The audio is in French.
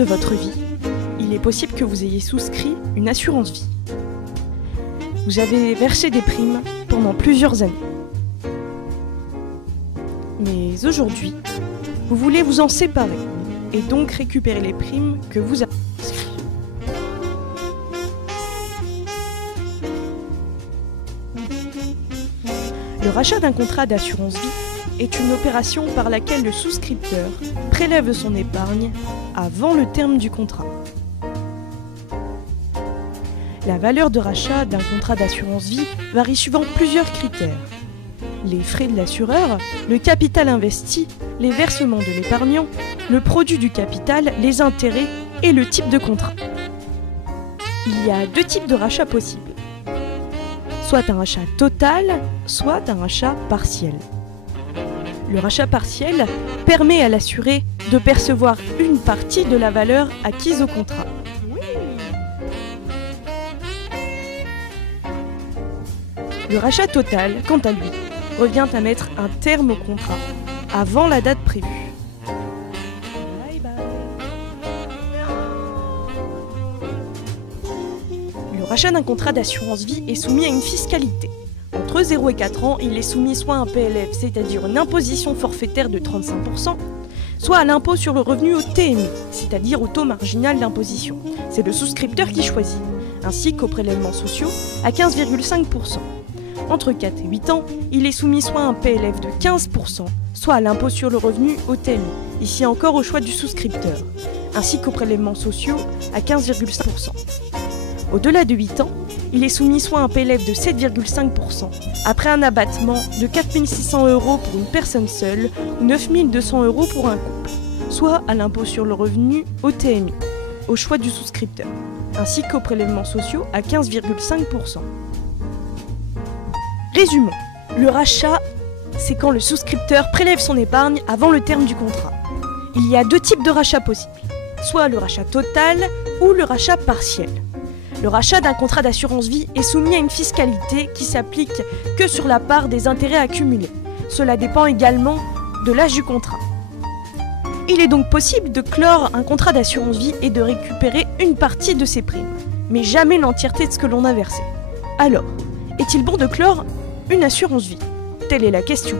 de votre vie, il est possible que vous ayez souscrit une assurance vie. Vous avez versé des primes pendant plusieurs années. Mais aujourd'hui, vous voulez vous en séparer et donc récupérer les primes que vous avez souscrites. Le rachat d'un contrat d'assurance vie est une opération par laquelle le souscripteur prélève son épargne avant le terme du contrat. La valeur de rachat d'un contrat d'assurance vie varie suivant plusieurs critères. Les frais de l'assureur, le capital investi, les versements de l'épargnant, le produit du capital, les intérêts et le type de contrat. Il y a deux types de rachats possibles. Soit un rachat total, soit un rachat partiel. Le rachat partiel permet à l'assuré de percevoir une partie de la valeur acquise au contrat. Le rachat total, quant à lui, revient à mettre un terme au contrat avant la date prévue. Le rachat d'un contrat d'assurance vie est soumis à une fiscalité. Entre 0 et 4 ans, il est soumis soit à un PLF, c'est-à-dire une imposition forfaitaire de 35%, soit à l'impôt sur le revenu au TMI, c'est-à-dire au taux marginal d'imposition. C'est le souscripteur qui choisit, ainsi qu'aux prélèvements sociaux à 15,5%. Entre 4 et 8 ans, il est soumis soit à un PLF de 15%, soit à l'impôt sur le revenu au TMI, ici encore au choix du souscripteur, ainsi qu'aux prélèvements sociaux à 15,5%. Au-delà de 8 ans, il est soumis soit à un PLF de 7,5%, après un abattement de 4 600 € pour une personne seule ou 9 200 € pour un couple, soit à l'impôt sur le revenu au TMI, au choix du souscripteur, ainsi qu'aux prélèvements sociaux à 15,5%. Résumons, le rachat, c'est quand le souscripteur prélève son épargne avant le terme du contrat. Il y a deux types de rachats possibles, soit le rachat total ou le rachat partiel. Le rachat d'un contrat d'assurance vie est soumis à une fiscalité qui s'applique que sur la part des intérêts accumulés. Cela dépend également de l'âge du contrat. Il est donc possible de clore un contrat d'assurance vie et de récupérer une partie de ses primes, mais jamais l'entièreté de ce que l'on a versé. Alors, est-il bon de clore une assurance vie? Telle est la question.